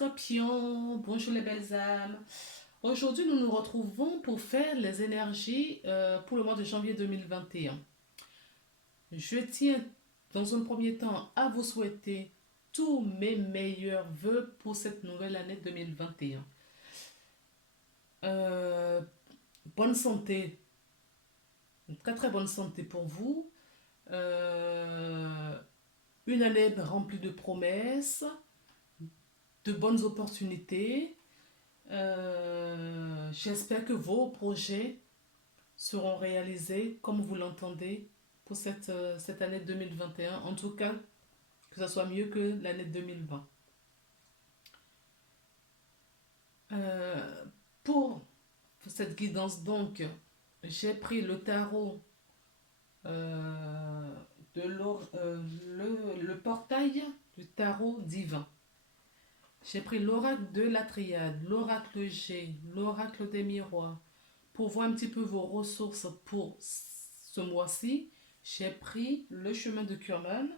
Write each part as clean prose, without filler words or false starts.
Scorpions, bonjour les belles âmes. Aujourd'hui, nous nous retrouvons pour faire les énergies pour le mois de janvier 2021. Je tiens dans un premier temps à vous souhaiter tous mes meilleurs vœux pour cette nouvelle année 2021. Euh, Bonne santé, une très très bonne santé pour vous. Euh, une année remplie de promesses, de bonnes opportunités. J'espère que vos projets seront réalisés comme vous l'entendez pour cette année 2021. En tout cas, que ça soit mieux que l'année 2020. Euh, pour cette guidance, donc, j'ai pris le tarot euh, le portail du tarot divin. J'ai pris l'oracle de la triade, l'oracle G, l'oracle des miroirs. Pour voir un petit peu vos ressources pour ce mois-ci, j'ai pris le chemin de Curman,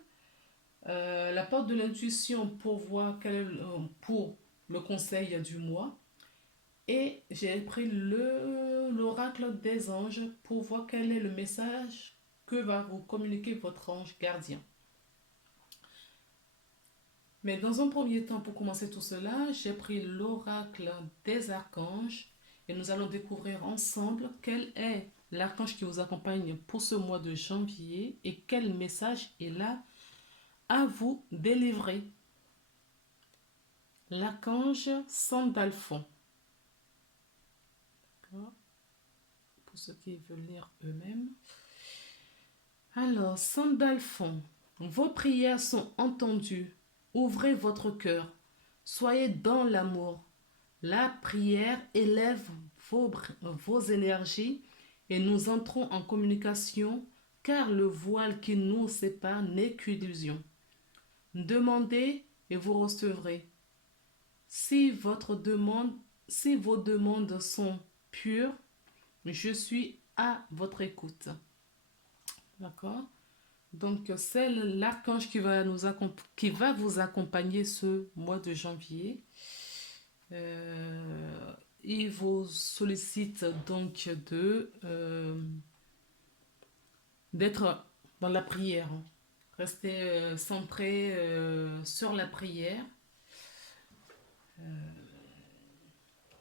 la porte de l'intuition pour voir quel est pour le conseil du mois. Et j'ai pris l'oracle des anges pour voir quel est le message que va vous communiquer votre ange gardien. Mais dans un premier temps, pour commencer tout cela, j'ai pris l'oracle des archanges et nous allons découvrir ensemble quel est l'archange qui vous accompagne pour ce mois de janvier et quel message est là à vous délivrer. L'archange Sandalphon. Pour ceux qui veulent lire eux-mêmes. Alors, Sandalphon, vos prières sont entendues. Ouvrez votre cœur. Soyez dans l'amour. La prière élève vos énergies et nous entrons en communication car le voile qui nous sépare n'est qu'illusion. Demandez et vous recevrez. Si vos demandes sont pures, je suis à votre écoute. D'accord? Donc, c'est l'archange qui va vous accompagner ce mois de janvier. Il vous sollicite donc d'être dans la prière. Restez centré sur la prière.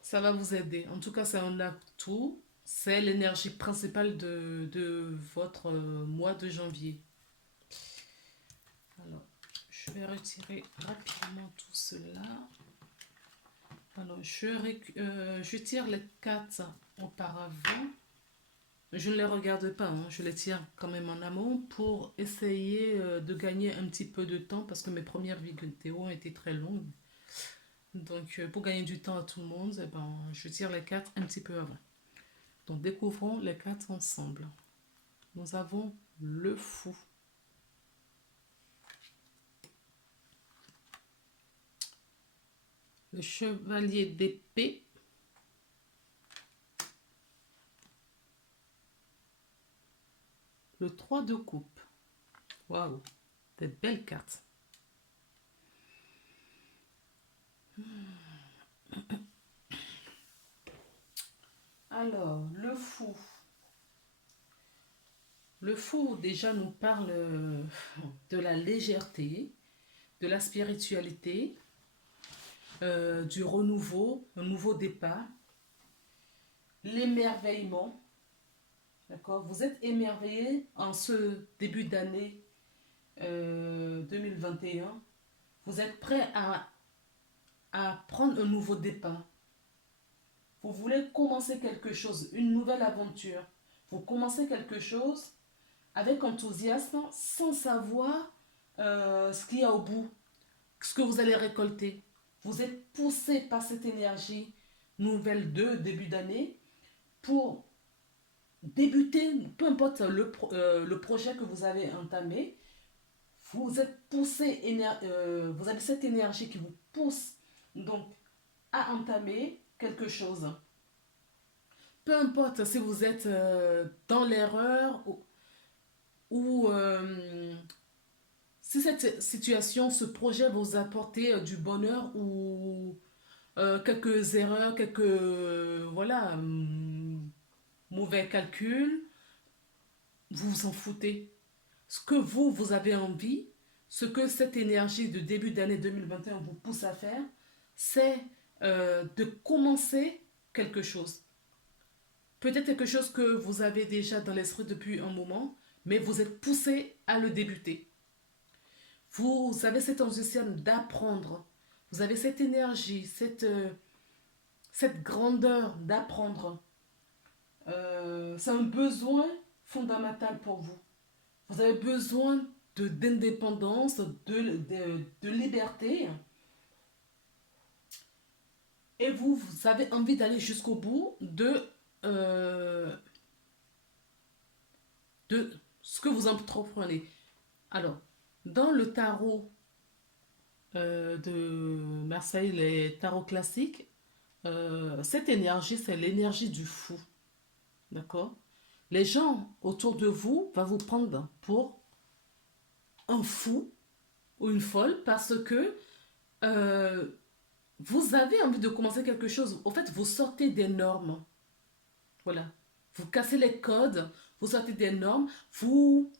Ça va vous aider. En tout cas, c'est un atout. C'est l'énergie principale de votre mois de janvier. Alors, je vais retirer rapidement tout cela. Alors, je tire les cartes auparavant. Je ne les regarde pas, hein. Je les tire quand même en amont pour essayer de gagner un petit peu de temps parce que mes premières vidéos ont été très longues. Donc, pour gagner du temps à tout le monde, eh ben, je tire les cartes un petit peu avant. Donc, découvrons les cartes ensemble. Nous avons le fou. Le chevalier d'épée. Le 3 de coupe. Waouh, des belles cartes. Alors, le fou. Le fou, déjà, nous parle de la légèreté, de la spiritualité, du renouveau, un nouveau départ, l'émerveillement. D'accord? Vous êtes émerveillé en ce début d'année 2021. Vous êtes prêt à prendre un nouveau départ. Vous voulez commencer quelque chose, une nouvelle aventure. Vous commencez quelque chose avec enthousiasme sans savoir ce qu'il y a au bout, ce que vous allez récolter. Vous êtes poussé par cette énergie nouvelle de début d'année pour débuter, peu importe le projet que vous avez entamé. Vous êtes poussé, vous avez cette énergie qui vous pousse donc à entamer quelque chose. Peu importe si vous êtes dans l'erreur ou si cette situation, ce projet vous apportait du bonheur ou quelques erreurs, quelques voilà, mauvais calculs, vous vous en foutez. Ce que vous avez envie, ce que cette énergie de début d'année 2021 vous pousse à faire, c'est de commencer quelque chose. Peut-être quelque chose que vous avez déjà dans l'esprit depuis un moment, mais vous êtes poussé à le débuter. Vous avez cet enthousiasme d'apprendre. Vous avez cette énergie, cette grandeur d'apprendre. C'est un besoin fondamental pour vous. Vous avez besoin d'indépendance, de liberté. Et vous avez envie d'aller jusqu'au bout euh, de ce que vous entreprenez. Alors, dans le tarot de Marseille, les tarots classiques, cette énergie, c'est l'énergie du fou. D'accord? Les gens autour de vous vont vous prendre pour un fou ou une folle parce que euh, vous avez envie de commencer quelque chose. En fait, vous sortez des normes. Voilà. Vous cassez les codes, vous sortez des normes, vous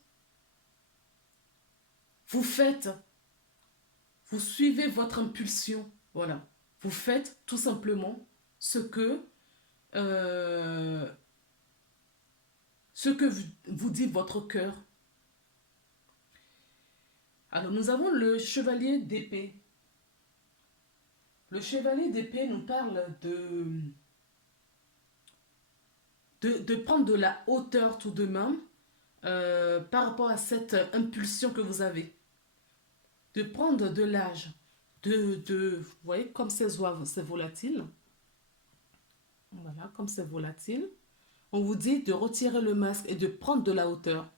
faites, vous suivez votre impulsion. Voilà. Vous faites tout simplement euh, ce que vous dit votre cœur. Alors, nous avons le chevalier d'épée. Le chevalier d'épée nous parle de prendre de la hauteur tout de même par rapport à cette impulsion que vous avez. De prendre de l'âge. Vous voyez, comme c'est oive, c'est volatile. Voilà, comme c'est volatile. On vous dit de retirer le masque et de prendre de la hauteur.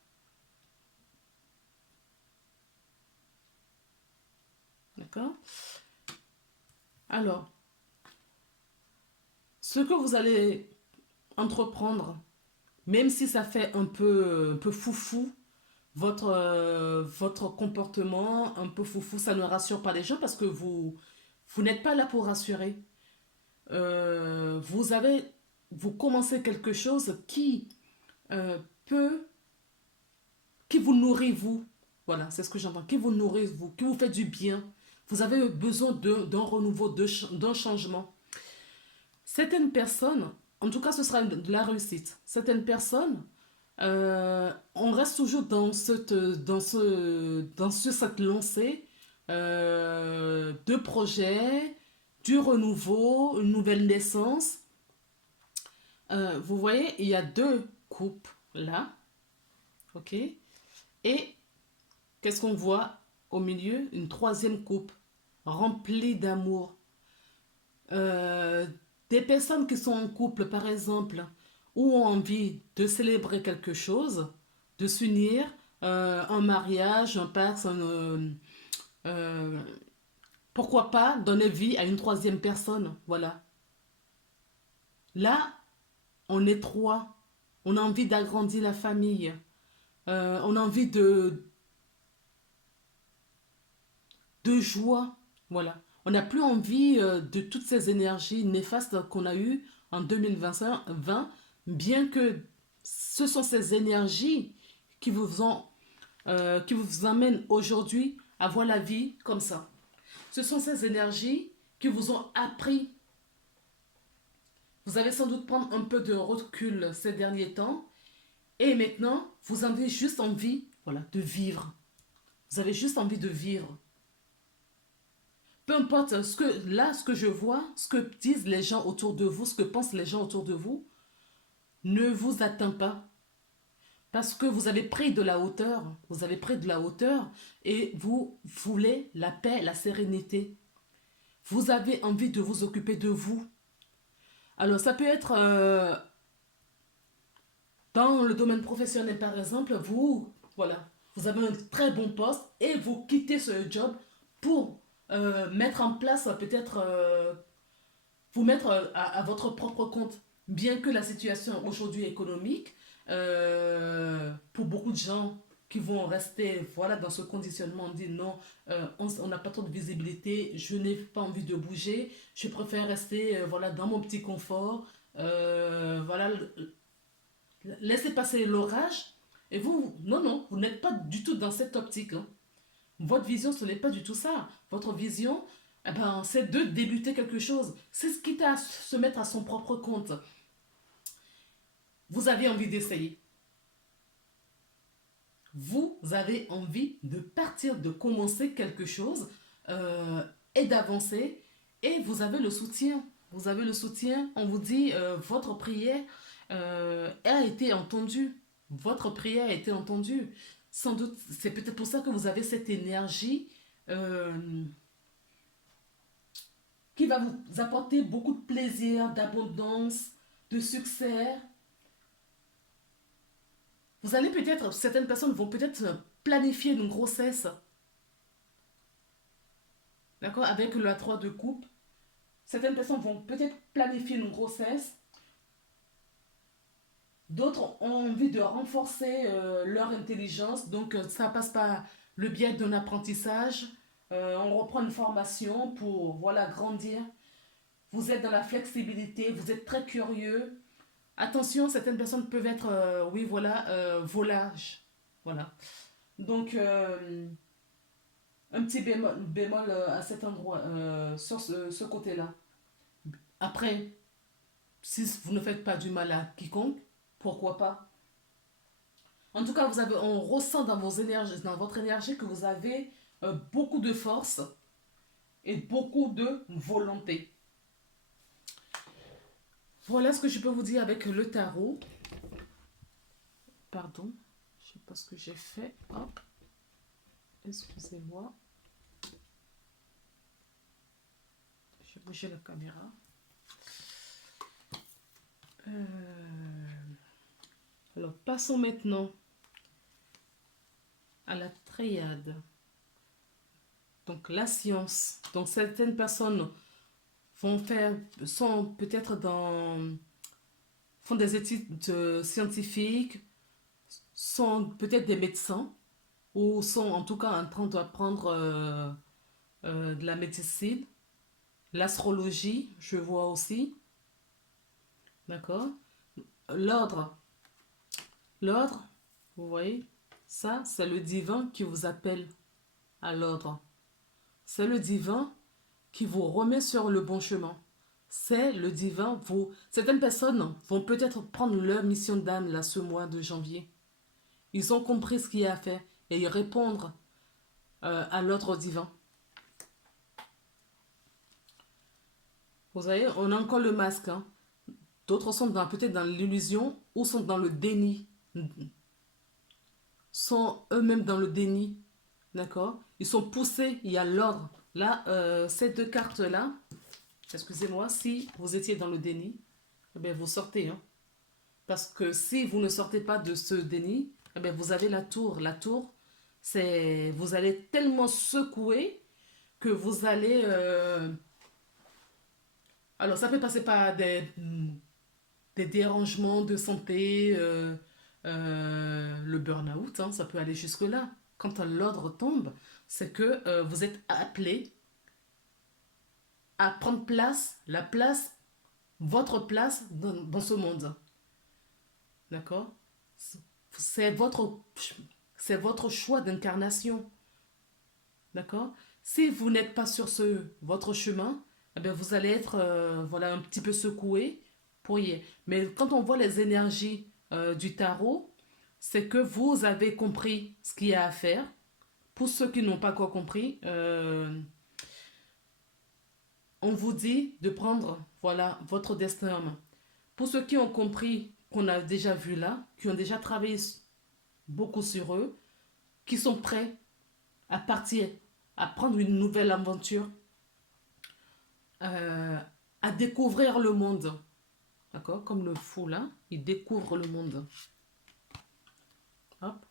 D'accord? Alors, ce que vous allez entreprendre, même si ça fait un peu foufou, votre comportement un peu foufou, ça ne rassure pas les gens parce que vous n'êtes pas là pour rassurer. Euh, vous avez, vous commencez quelque chose euh, peut, qui vous nourrit vous. Voilà, c'est ce que j'entends, qui vous nourrit vous, qui vous fait du bien. Vous avez besoin d'un renouveau, d'un changement. Certaines personnes, en tout cas ce sera de la réussite, certaines personnes, on reste toujours cette lancée de projets, du renouveau, une nouvelle naissance. Vous voyez, il y a deux coupes là, ok? Et qu'est-ce qu'on voit au milieu? Une troisième coupe remplie d'amour. Euh, des personnes qui sont en couple, par exemple, ou ont envie de célébrer quelque chose, de s'unir, un mariage, un pacte, euh, pourquoi pas donner vie à une troisième personne, voilà. Là, on est trois, on a envie d'agrandir la famille, on a envie de joie, voilà. On n'a plus envie de toutes ces énergies néfastes qu'on a eues en 2020, bien que ce sont ces énergies qui vous amènent aujourd'hui à voir la vie comme ça. Ce sont ces énergies qui vous ont appris. Vous avez sans doute prendre un peu de recul ces derniers temps et maintenant vous avez juste envie, voilà, de vivre. Vous avez juste envie de vivre. Peu importe ce que je vois, ce que disent les gens autour de vous, ce que pensent les gens autour de vous, ne vous atteint pas. Parce que vous avez pris de la hauteur, vous avez pris de la hauteur et vous voulez la paix, la sérénité. Vous avez envie de vous occuper de vous. Alors ça peut être dans le domaine professionnel par exemple, voilà, vous avez un très bon poste et vous quittez ce job pour mettre en place peut-être vous mettre à votre propre compte. Bien que la situation aujourd'hui économique, pour beaucoup de gens qui vont rester voilà, dans ce conditionnement. On dit non, on n'a pas trop de visibilité, je n'ai pas envie de bouger, je préfère rester voilà, dans mon petit confort. Voilà, laissez passer l'orage. Et vous, non, non, vous n'êtes pas du tout dans cette optique, hein. Votre vision, ce n'est pas du tout ça. Votre vision, eh ben, c'est de débuter quelque chose. C'est ce qui t'a à se mettre à son propre compte. Vous avez envie d'essayer. Vous avez envie de partir, de commencer quelque chose et d'avancer. Et vous avez le soutien. Vous avez le soutien. On vous dit, votre prière a été entendue. Votre prière a été entendue. Sans doute, c'est peut-être pour ça que vous avez cette énergie euh, qui va vous apporter beaucoup de plaisir, d'abondance, de succès. Vous allez peut-être, certaines personnes vont peut-être planifier une grossesse, d'accord, avec la 3 de coupe. Certaines personnes vont peut-être planifier une grossesse. D'autres ont envie de renforcer leur intelligence. Donc, ça passe par le biais d'un apprentissage. On reprend une formation pour, voilà, grandir. Vous êtes dans la flexibilité, vous êtes très curieux. Attention, certaines personnes peuvent être, oui, voilà, volage. Voilà. Donc, un petit bémol à cet endroit, sur ce côté-là. Après, si vous ne faites pas du mal à quiconque, pourquoi pas? En tout cas, on ressent dans vos énergies, dans votre énergie que vous avez beaucoup de force et beaucoup de volonté. Voilà ce que je peux vous dire avec le tarot. Pardon, je ne sais pas ce que j'ai fait. Hop, excusez-moi. J'ai bougé la caméra. Alors, passons maintenant à la triade. Donc, la science. Donc, certaines personnes sont peut-être font des études scientifiques, sont peut-être des médecins, ou sont en tout cas en train d'apprendre de la médecine, l'astrologie, je vois aussi, d'accord? L'ordre, l'ordre, vous voyez, ça, c'est le divin qui vous appelle à l'ordre. C'est le divin qui vous remet sur le bon chemin. C'est le divin. Certaines personnes vont peut-être prendre leur mission d'âme là ce mois de janvier. Ils ont compris ce qu'il y a à faire et y répondre à l'ordre divin. Vous voyez, on a encore le masque, hein. D'autres sont peut-être dans l'illusion ou sont dans le déni. Sont eux-mêmes dans le déni. D'accord? Ils sont poussés, il y a l'ordre. Là, ces deux cartes-là, excusez-moi, si vous étiez dans le déni, eh bien, vous sortez, hein. Parce que si vous ne sortez pas de ce déni, eh bien, vous avez la tour. La tour, vous allez tellement secouer que vous allez... alors, ça peut passer par des dérangements de santé, le burn-out, hein, ça peut aller jusque-là. Quand l'ordre tombe, c'est que vous êtes appelé à prendre votre place dans ce monde. D'accord? C'est votre, c'est votre choix d'incarnation. D'accord? Si vous n'êtes pas sur votre chemin, eh bien vous allez être voilà, un petit peu secoué pour y aller. Mais quand on voit les énergies du tarot, c'est que vous avez compris ce qu'il y a à faire. Pour ceux qui n'ont pas encore compris, on vous dit de prendre voilà, votre destin en main. Pour ceux qui ont compris, qu'on a déjà vu là, qui ont déjà travaillé beaucoup sur eux, qui sont prêts à partir, à prendre une nouvelle aventure, euh, à découvrir le monde. D'accord? Comme le fou là, il découvre le monde. Hop.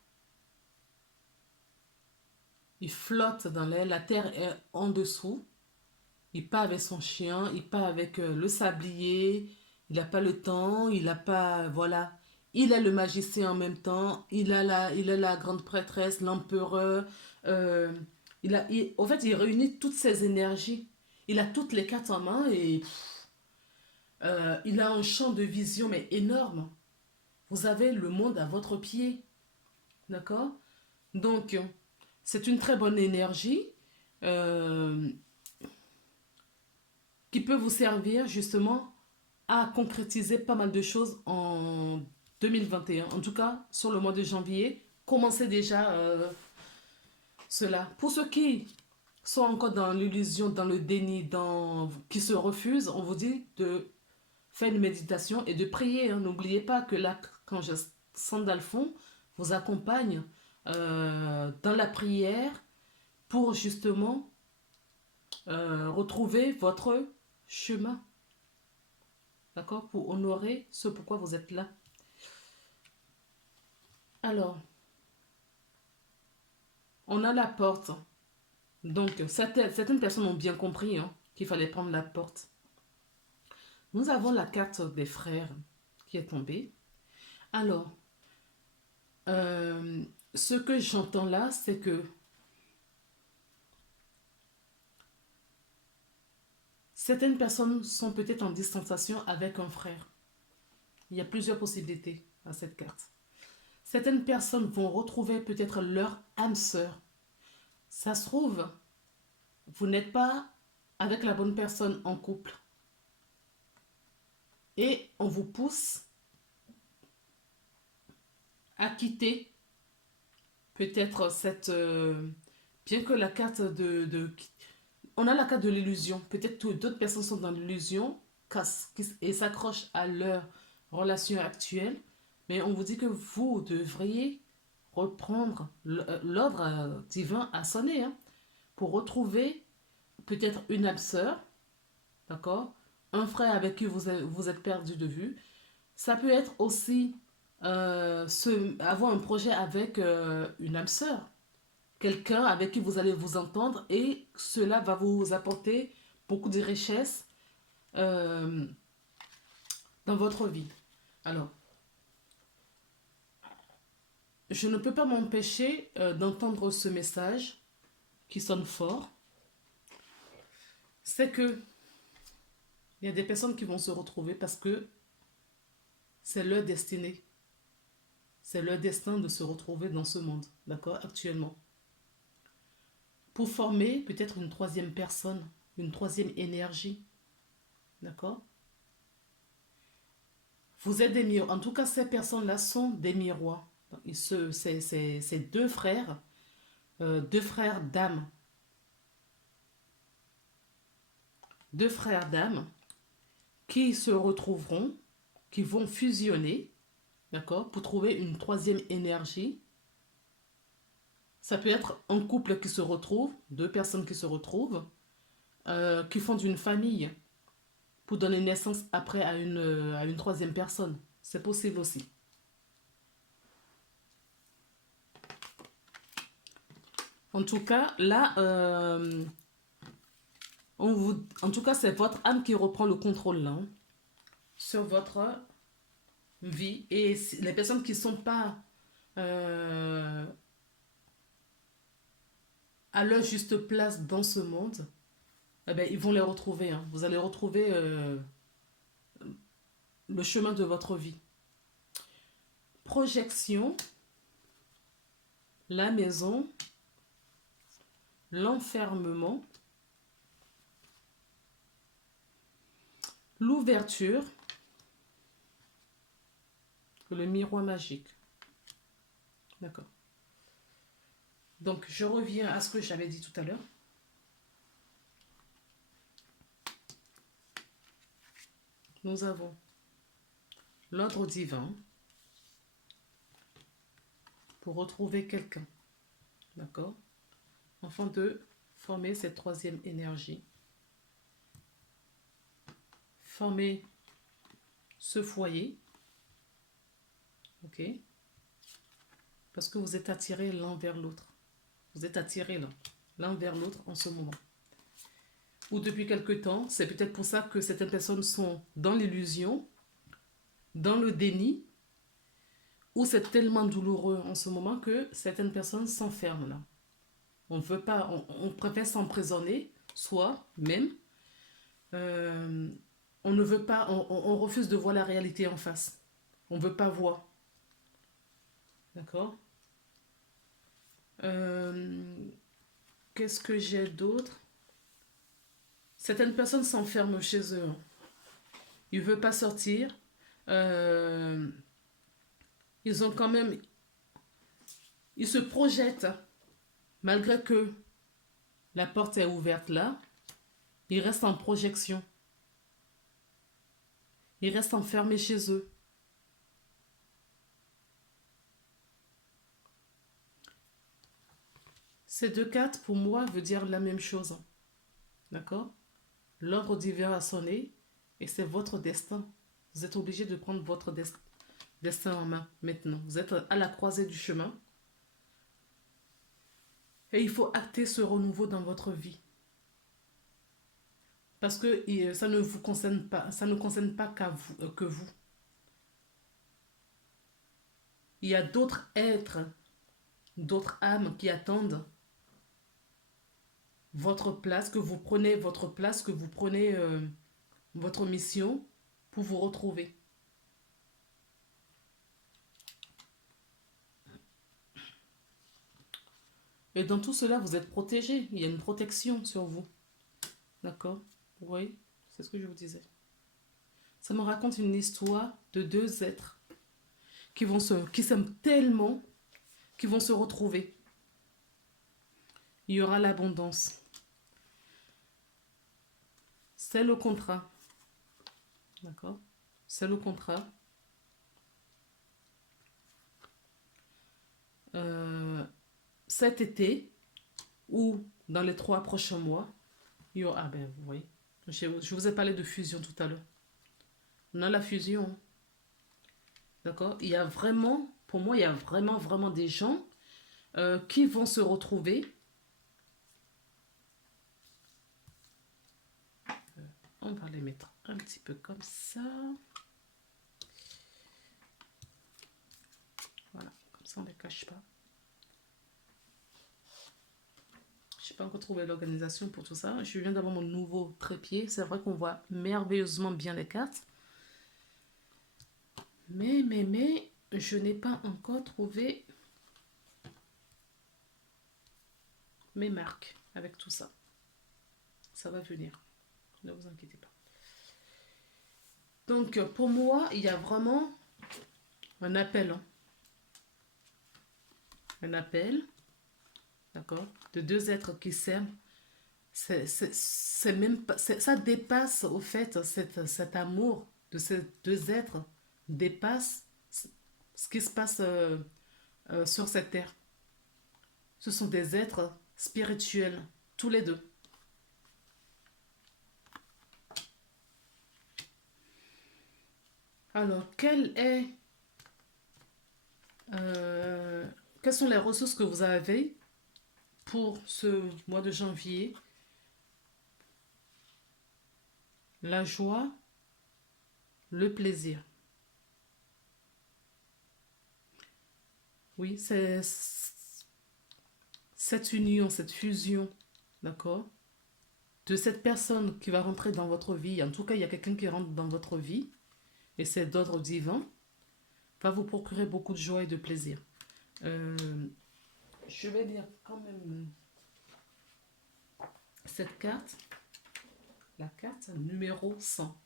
Il flotte dans l'air, la terre est en dessous. Il part avec son chien, il part avec le sablier, il n'a pas le temps, il n'a pas... Voilà. Il est le magicien en même temps, il a la grande prêtresse, l'empereur. euh, en fait, il réunit toutes ses énergies. Il a toutes les cartes en main et il a un champ de vision mais énorme. Vous avez le monde à votre pied. D'accord? Donc, c'est une très bonne énergie euh, qui peut vous servir justement à concrétiser pas mal de choses en 2021. En tout cas, sur le mois de janvier, commencez déjà cela. Pour ceux qui sont encore dans l'illusion, dans le déni, qui se refusent, on vous dit de faire une méditation et de prier. Hein. N'oubliez pas que là, quand je Sandalphon vous accompagne dans la prière pour justement retrouver votre chemin. D'accord? Pour honorer ce pourquoi vous êtes là. Alors, on a la porte. Donc, certaines personnes ont bien compris hein, qu'il fallait prendre la porte. Nous avons la carte des frères qui est tombée. Alors, ce que j'entends là, c'est que certaines personnes sont peut-être en distanciation avec un frère. Il y a plusieurs possibilités à cette carte. Certaines personnes vont retrouver peut-être leur âme sœur. Ça se trouve, vous n'êtes pas avec la bonne personne en couple. Et on vous pousse à quitter peut-être cette... bien que la carte on a la carte de l'illusion. Peut-être que d'autres personnes sont dans l'illusion et s'accrochent à leur relation actuelle. Mais on vous dit que vous devriez reprendre l'ordre divin à sonner hein, pour retrouver peut-être une âme sœur, d'accord? Un frère avec qui vous êtes perdu de vue. Ça peut être aussi avoir un projet avec une âme sœur, quelqu'un avec qui vous allez vous entendre et cela va vous apporter beaucoup de richesses euh, dans votre vie. Alors, je ne peux pas m'empêcher d'entendre ce message qui sonne fort. C'est que il y a des personnes qui vont se retrouver parce que c'est leur destinée. C'est leur destin de se retrouver dans ce monde, d'accord, actuellement. Pour former peut-être une troisième personne, une troisième énergie, d'accord. Vous êtes des miroirs. En tout cas, ces personnes-là sont des miroirs. C'est deux frères d'âme. Deux frères d'âme qui se retrouveront, qui vont fusionner, d'accord, pour trouver une troisième énergie. Ça peut être un couple qui se retrouve, deux personnes qui se retrouvent, qui font une famille pour donner naissance après à une troisième personne. C'est possible aussi. En tout cas, là, en tout cas, c'est votre âme qui reprend le contrôle là, hein, sur votre vie. Et les personnes qui ne sont pas euh, à leur juste place dans ce monde, eh ben, ils vont les retrouver. Hein. Vous allez retrouver le chemin de votre vie. Projection, la maison, l'enfermement, l'ouverture, le miroir magique. D'accord. Donc, je reviens à ce que j'avais dit tout à l'heure. Nous avons l'ordre divin pour retrouver quelqu'un. D'accord? Afin de former cette troisième énergie. Former ce foyer. Ok? Parce que vous êtes attirés l'un vers l'autre. Vous êtes attirés l'un vers l'autre en ce moment. Ou depuis quelque temps, c'est peut-être pour ça que certaines personnes sont dans l'illusion, dans le déni, ou c'est tellement douloureux en ce moment que certaines personnes s'enferment là. On veut pas, on préfère s'emprisonner, soit même, euh, on ne veut pas, on refuse de voir la réalité en face. On ne veut pas voir. D'accord. Euh, Qu'est-ce que j'ai d'autre? Certaines personnes s'enferment chez eux. Ils ne veulent pas sortir. Euh, ils ont quand même... Ils se projettent. Malgré que la porte est ouverte là, ils restent en projection. Ils restent enfermés chez eux. Ces deux cartes, pour moi, veut dire la même chose. D'accord? L'ordre divin a sonné et c'est votre destin. Vous êtes obligé de prendre votre destin en main maintenant. Vous êtes à la croisée du chemin et il faut acter ce renouveau dans votre vie. Parce que ça ne vous concerne pas, ça ne concerne pas que vous. Il y a d'autres êtres, d'autres âmes qui attendent votre place, que vous prenez votre place, que vous prenez votre mission pour vous retrouver. Et dans tout cela, vous êtes protégé. Il y a une protection sur vous. D'accord? Oui, c'est ce que je vous disais. Ça me raconte une histoire de deux êtres qui s'aiment tellement, qui vont se retrouver. Il y aura l'abondance. C'est le contrat. D'accord? C'est le contrat. Cet été ou dans les 3 prochains mois, il y aura... Ah ben, vous voyez. Je vous ai parlé de fusion tout à l'heure. On a la fusion. D'accord? Il y a vraiment, pour moi, il y a vraiment, vraiment des gens qui vont se retrouver. On va les mettre un petit peu comme ça. Voilà, comme ça on ne les cache pas. Je n'ai pas encore trouvé l'organisation pour tout ça. Je viens d'avoir mon nouveau trépied. C'est vrai qu'on voit merveilleusement bien les cartes. Mais, je n'ai pas encore trouvé mes marques avec tout ça. Ça va venir. Ne vous inquiétez pas. Donc, pour moi, il y a vraiment un appel. Hein. Un appel, d'accord, de deux êtres qui s'aiment. C'est même pas, ça dépasse, au fait, cet amour de ces deux êtres dépasse ce qui se passe sur cette terre. Ce sont des êtres spirituels, tous les deux. Alors, quelles sont les ressources que vous avez pour ce mois de janvier? La joie, le plaisir. Oui, c'est cette union, cette fusion, d'accord, de cette personne qui va rentrer dans votre vie. En tout cas, il y a quelqu'un qui rentre dans votre vie et c'est d'ordre divin, va vous procurer beaucoup de joie et de plaisir. Euh, je vais lire quand même cette carte, la carte numéro 100.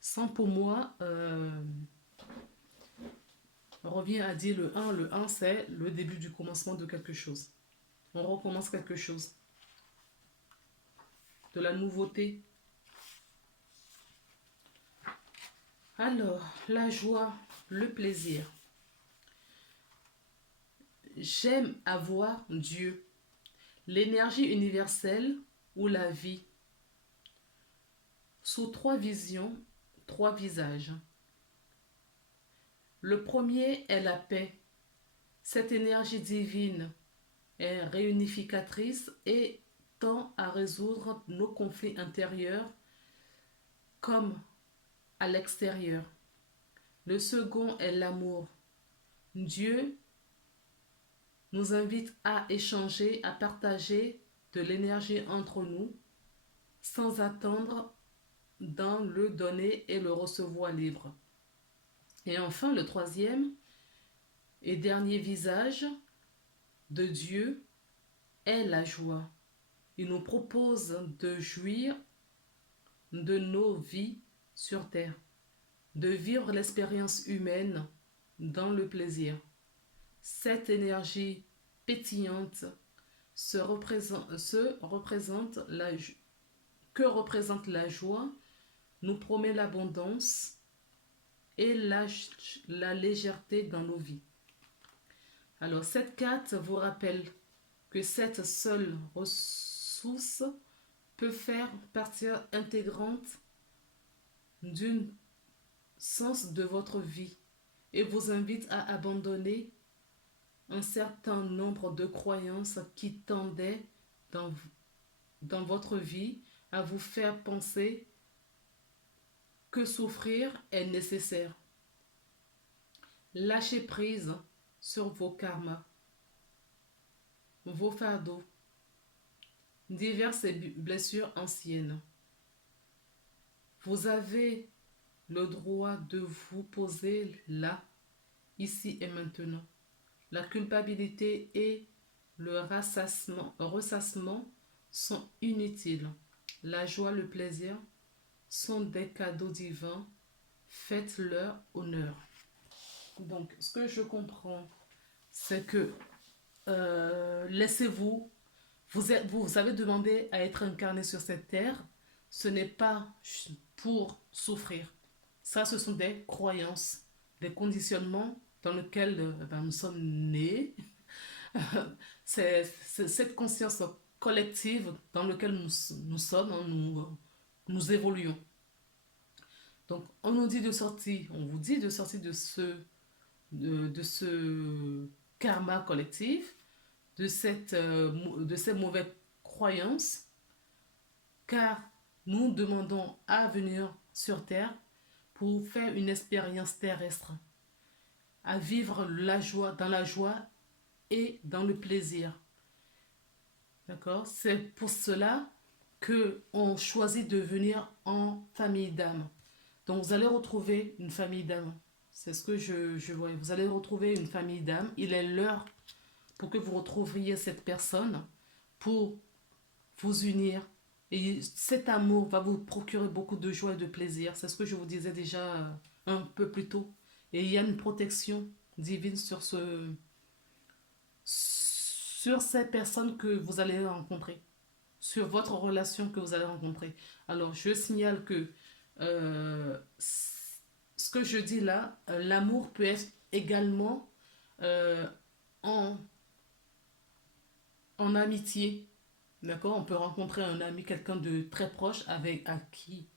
100 pour moi revient à dire le 1. Le 1, c'est le début du commencement de quelque chose. On recommence quelque chose. De la nouveauté. Alors, la joie, le plaisir. J'aime avoir Dieu, l'énergie universelle ou la vie, sous 3 visions, 3 visages. Le premier est la paix. Cette énergie divine est réunificatrice et tend à résoudre nos conflits intérieurs comme à l'extérieur. Le second est l'amour. Dieu nous invite à échanger, à partager de l'énergie entre nous sans attendre dans le donner et le recevoir libre. Et enfin, le troisième et dernier visage de Dieu est la joie. Il nous propose de jouir de nos vies sur terre, de vivre l'expérience humaine dans le plaisir. Cette énergie pétillante que représente la joie nous promet l'abondance et la légèreté dans nos vies. Alors, cette carte vous rappelle que cette seule ressource peut faire partie intégrante d'un sens de votre vie et vous invite à abandonner un certain nombre de croyances qui tendaient dans votre vie à vous faire penser que souffrir est nécessaire. Lâchez prise sur vos karmas, vos fardeaux, diverses blessures anciennes. Vous avez le droit de vous poser là, ici et maintenant. La culpabilité et le ressassement sont inutiles. La joie, le plaisir sont des cadeaux divins. Faites-leur honneur. Donc, ce que je comprends, c'est que laissez-vous, vous avez demandé à être incarné sur cette terre. Ce n'est pas pour souffrir. Ça, ce sont des croyances, des conditionnements dans lesquels nous sommes nés. C'est cette conscience collective dans laquelle nous sommes, nous évoluons. Donc, on nous dit de sortir, on vous dit de sortir de ce karma collectif, de ces mauvaises croyances, car nous demandons à venir sur Terre pour faire une expérience terrestre, à vivre dans la joie et dans le plaisir. D'accord? C'est pour cela qu'on choisit de venir en famille d'âme. Donc vous allez retrouver une famille d'âme. C'est ce que je vois. Vous allez retrouver une famille d'âme. Il est l'heure pour que vous retrouviez cette personne pour vous unir. Et cet amour va vous procurer beaucoup de joie et de plaisir. C'est ce que je vous disais déjà un peu plus tôt. Et il y a une protection divine sur ces personnes que vous allez rencontrer, sur votre relation que vous allez rencontrer. Alors, je signale que ce que je dis là, l'amour peut être également euh, en, en amitié. D'accord? On peut rencontrer un ami, quelqu'un de très proche à qui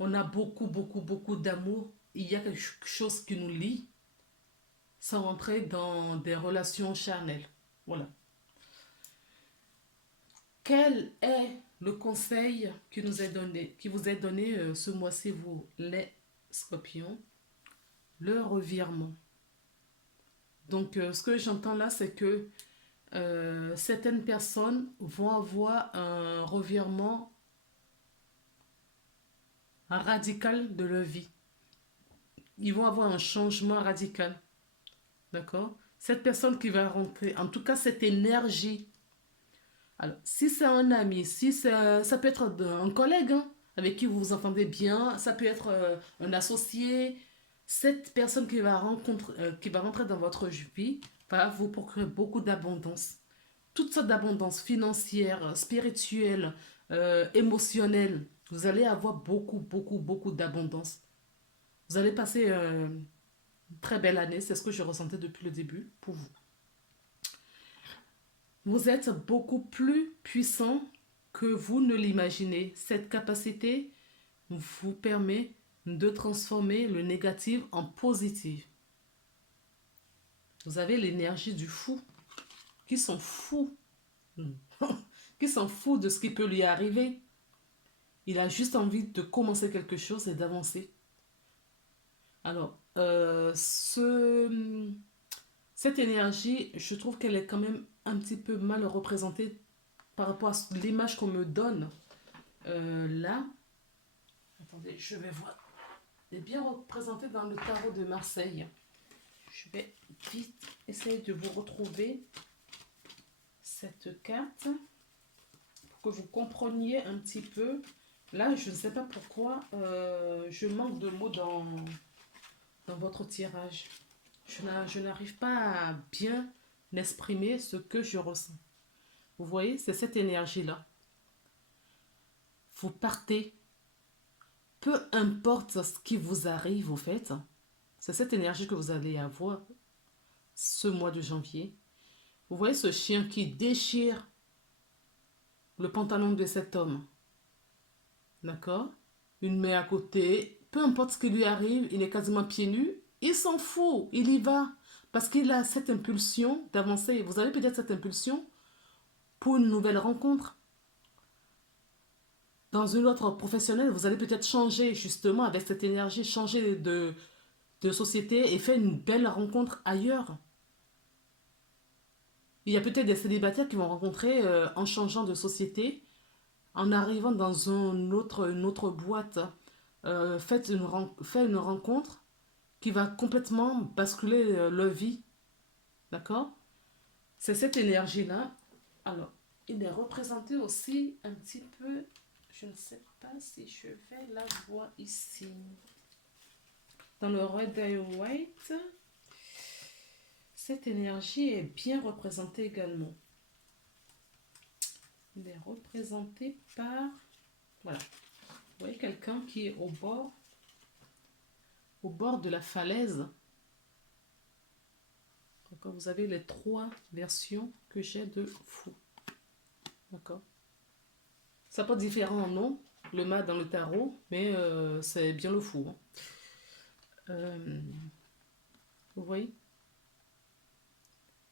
on a beaucoup, beaucoup, beaucoup d'amour. Il y a quelque chose qui nous lie sans rentrer dans des relations charnelles. Voilà. Quel est le conseil qui vous est donné ce mois-ci, vous, les scorpions? Le revirement. Donc, ce que j'entends là, c'est que certaines personnes vont avoir un revirement radical de leur vie. Ils vont avoir un changement radical. D'accord? Cette personne qui va rentrer, en tout cas cette énergie. Alors, si c'est un ami, ça peut être un collègue avec qui vous vous entendez bien, ça peut être un associé. Cette personne qui va rentrer dans votre vie va vous procurer beaucoup d'abondance. Toutes sortes d'abondance financière, spirituelle, émotionnelle. Vous allez avoir beaucoup, beaucoup, beaucoup d'abondance. Vous allez passer une très belle année, c'est ce que je ressentais depuis le début pour vous. Vous êtes beaucoup plus puissant que vous ne l'imaginez. Cette capacité vous permet de transformer le négatif en positif. Vous avez l'énergie du fou, qui s'en fout, qui s'en fout de ce qui peut lui arriver. Il a juste envie de commencer quelque chose et d'avancer. Alors, cette énergie, je trouve qu'elle est quand même un petit peu mal représentée par rapport à l'image qu'on me donne là. Attendez, je vais voir. Elle est bien représentée dans le tarot de Marseille. Je vais vite essayer de vous retrouver cette carte pour que vous compreniez un petit peu. Là, je ne sais pas pourquoi je manque de mots dans votre tirage. Je n'arrive pas à bien exprimer ce que je ressens. Vous voyez, c'est cette énergie-là. Vous partez, peu importe ce qui vous arrive, au fait, c'est cette énergie que vous allez avoir ce mois de janvier. Vous voyez ce chien qui déchire le pantalon de cet homme. D'accord? Une main à côté. Peu importe ce qui lui arrive, il est quasiment pieds nus. Il s'en fout. Il y va. Parce qu'il a cette impulsion d'avancer. Vous avez peut-être cette impulsion pour une nouvelle rencontre. Dans une autre professionnelle, vous allez peut-être changer justement avec cette énergie, changer de société et faire une belle rencontre ailleurs. Il y a peut-être des célibataires qui vont rencontrer en changeant de société, en arrivant dans une autre boîte. Faites une rencontre qui va complètement basculer leur vie. D'accord? C'est cette énergie-là. Alors, il est représenté aussi un petit peu, je ne sais pas si je vais la voir ici. Dans le Red White, cette énergie est bien représentée également. Il est représenté par, voilà, vous voyez quelqu'un qui est au bord de la falaise. D'accord, vous avez les trois versions que j'ai de fou. D'accord. Ça peut être différent en nom, le mât dans le tarot, mais c'est bien le fou. Hein. Vous voyez?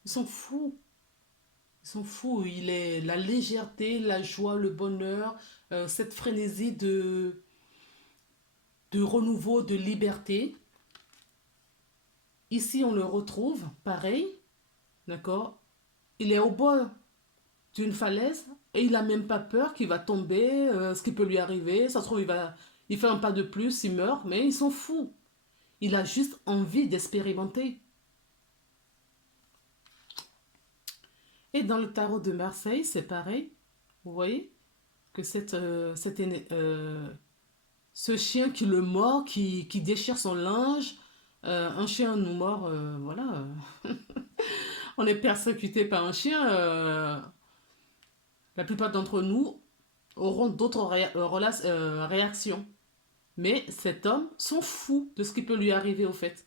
Ils sont fous. Ils sont fous. Il est la légèreté, la joie, le bonheur, cette frénésie de renouveau, de liberté. Ici, on le retrouve, pareil, d'accord? Il est au bord d'une falaise et il n'a même pas peur qu'il va tomber, ce qui peut lui arriver. Ça se trouve, il fait un pas de plus, il meurt, mais ils sont fous. Il a juste envie d'expérimenter. Et dans le tarot de Marseille, c'est pareil. Vous voyez que ce chien qui le mord, qui déchire son linge, un chien nous mord, voilà. On est persécuté par un chien. La plupart d'entre nous auront d'autres réactions. Mais cet homme s'en fout de ce qui peut lui arriver au fait.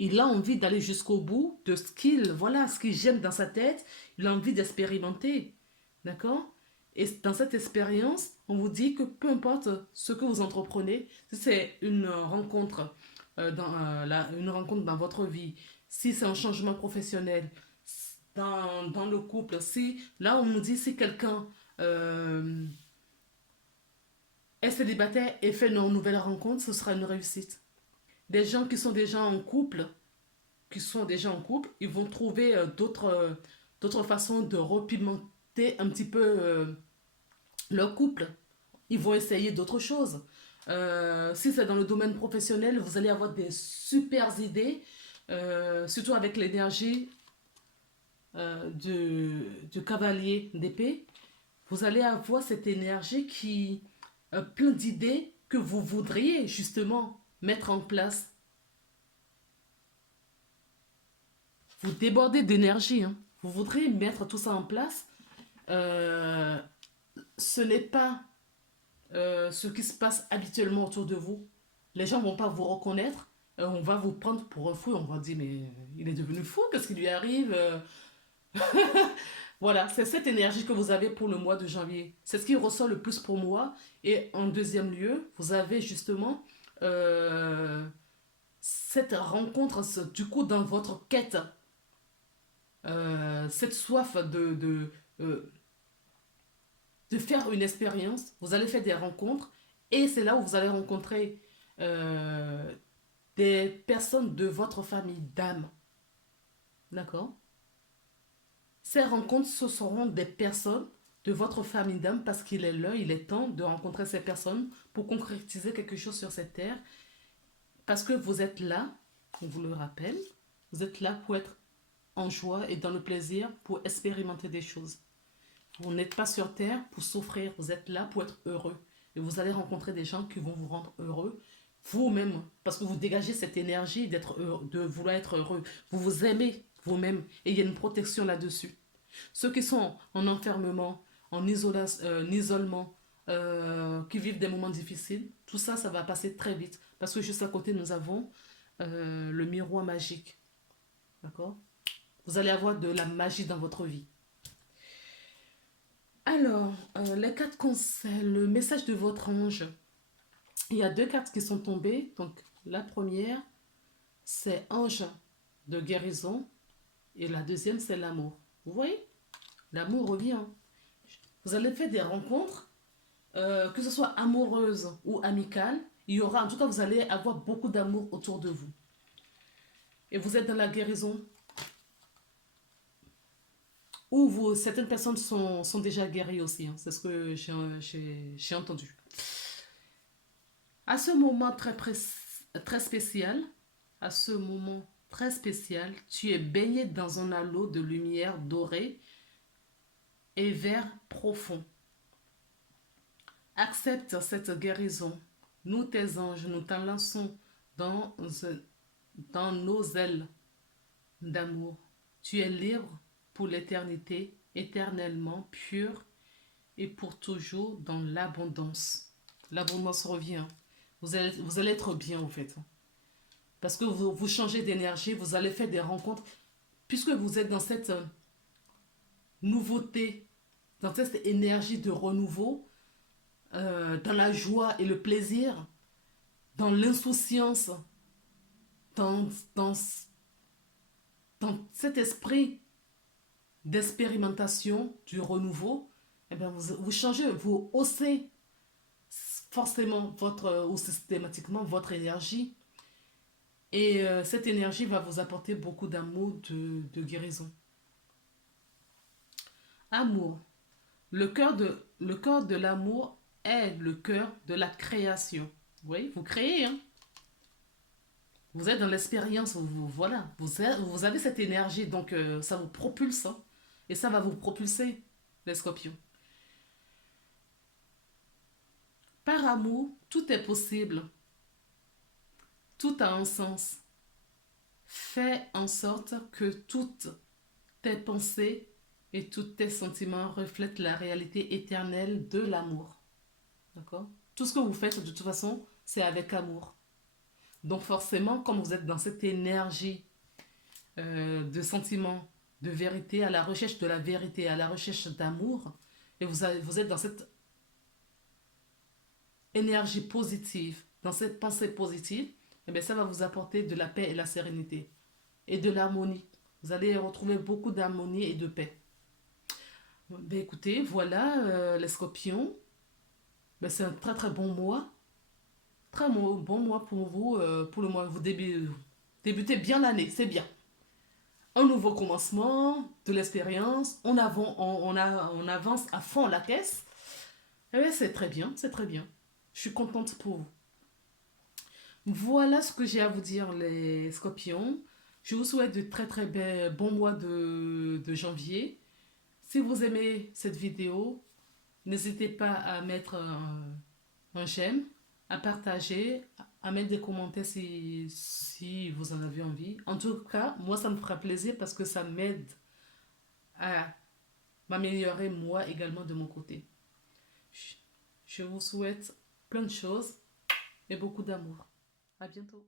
Il a envie d'aller jusqu'au bout de ce qu'il gêne dans sa tête. Il a envie d'expérimenter. D'accord? Et dans cette expérience, on vous dit que peu importe ce que vous entreprenez, si c'est une rencontre, une rencontre dans votre vie, si c'est un changement professionnel, dans le couple, si, là on nous dit si quelqu'un est célibataire et fait une nouvelle rencontre, ce sera une réussite. Des gens qui sont déjà en couple, ils vont trouver d'autres façons de repimenter un petit peu leur couple. Ils vont essayer d'autres choses. Si c'est dans le domaine professionnel, vous allez avoir des super idées, surtout avec l'énergie du cavalier d'épée. Vous allez avoir cette énergie qui plein d'idées que vous voudriez justement mettre en place. Vous débordez d'énergie. Hein. Vous voudriez mettre tout ça en place. Euh, Ce n'est pas ce qui se passe habituellement autour de vous. Les gens ne vont pas vous reconnaître. On va vous prendre pour un fou. On va dire, mais il est devenu fou. Qu'est-ce qui lui arrive Voilà, c'est cette énergie que vous avez pour le mois de janvier. C'est ce qui ressort le plus pour moi. Et en deuxième lieu, vous avez justement cette rencontre, du coup, dans votre quête, cette soif de faire une expérience. Vous allez faire des rencontres et c'est là où vous allez rencontrer euh, des personnes de votre famille d'âme. D'accord? Ces rencontres, ce seront des personnes de votre famille d'âme parce qu'il est l'heure, il est temps de rencontrer ces personnes pour concrétiser quelque chose sur cette terre. Parce que vous êtes là, on vous le rappelle, vous êtes là pour être en joie et dans le plaisir, pour expérimenter des choses. Vous n'êtes pas sur terre pour souffrir, vous êtes là pour être heureux. Et vous allez rencontrer des gens qui vont vous rendre heureux, vous-même, parce que vous dégagez cette énergie d'être heureux, de vouloir être heureux. Vous vous aimez vous-même et il y a une protection là-dessus. Ceux qui sont en enfermement, en isolement, qui vivent des moments difficiles, tout ça, ça va passer très vite. Parce que juste à côté, nous avons le miroir magique. D'accord? Vous allez avoir de la magie dans votre vie. Alors, les 4 conseils, le message de votre ange. Il y a 2 cartes qui sont tombées. Donc, la première, c'est ange de guérison. Et la deuxième, c'est l'amour. Vous voyez? L'amour revient. Vous allez faire des rencontres, que ce soit amoureuses ou amicales. Il y aura, en tout cas, vous allez avoir beaucoup d'amour autour de vous. Et vous êtes dans la guérison. Ou certaines personnes sont déjà guéries aussi. Hein. C'est ce que j'ai entendu. À ce moment très spécial, à ce moment très spécial, tu es baigné dans un halo de lumière dorée et vert profond. Accepte cette guérison. Nous, tes anges, nous t'enlaçons dans, dans nos ailes d'amour. Tu es libre pour l'éternité, éternellement pur et pour toujours dans l'abondance. L'abondance revient. Vous allez être bien, en fait. Parce que vous changez d'énergie, vous allez faire des rencontres. Puisque vous êtes dans cette nouveauté, dans cette énergie de renouveau, dans la joie et le plaisir, dans l'insouciance, dans, dans, dans cet esprit d'expérimentation, du renouveau, eh bien vous changez, vous haussez forcément ou systématiquement votre énergie. Et cette énergie va vous apporter beaucoup d'amour, de guérison. Amour. Le cœur de l'amour est le cœur de la création. Oui, vous créez, hein. Vous êtes dans l'expérience, voilà. Vous avez cette énergie, donc ça vous propulse. Hein, et ça va vous propulser, les scorpions. Par amour, tout est possible. Tout a un sens. Fais en sorte que toutes tes pensées et tous tes sentiments reflètent la réalité éternelle de l'amour. D'accord? Tout ce que vous faites, de toute façon, c'est avec amour. Donc forcément, comme vous êtes dans cette énergie de sentiments, de vérité, à la recherche de la vérité, à la recherche d'amour, et vous êtes dans cette énergie positive, dans cette pensée positive, eh bien ça va vous apporter de la paix et la sérénité et de l'harmonie. Vous allez retrouver beaucoup d'harmonie et de paix. Ben écoutez, voilà les scorpions. Ben c'est un très très bon mois. Très bon mois pour vous. Pour le mois, vous débutez bien l'année, c'est bien. Un nouveau commencement, de l'expérience. On avance à fond la caisse. Eh bien c'est très bien, c'est très bien. Je suis contente pour vous. Voilà ce que j'ai à vous dire, les scorpions. Je vous souhaite de très très bons mois de janvier. Si vous aimez cette vidéo, n'hésitez pas à mettre un j'aime, à partager, à mettre des commentaires si vous en avez envie. En tout cas, moi, ça me fera plaisir parce que ça m'aide à m'améliorer moi également de mon côté. Je vous souhaite plein de choses et beaucoup d'amour. À bientôt.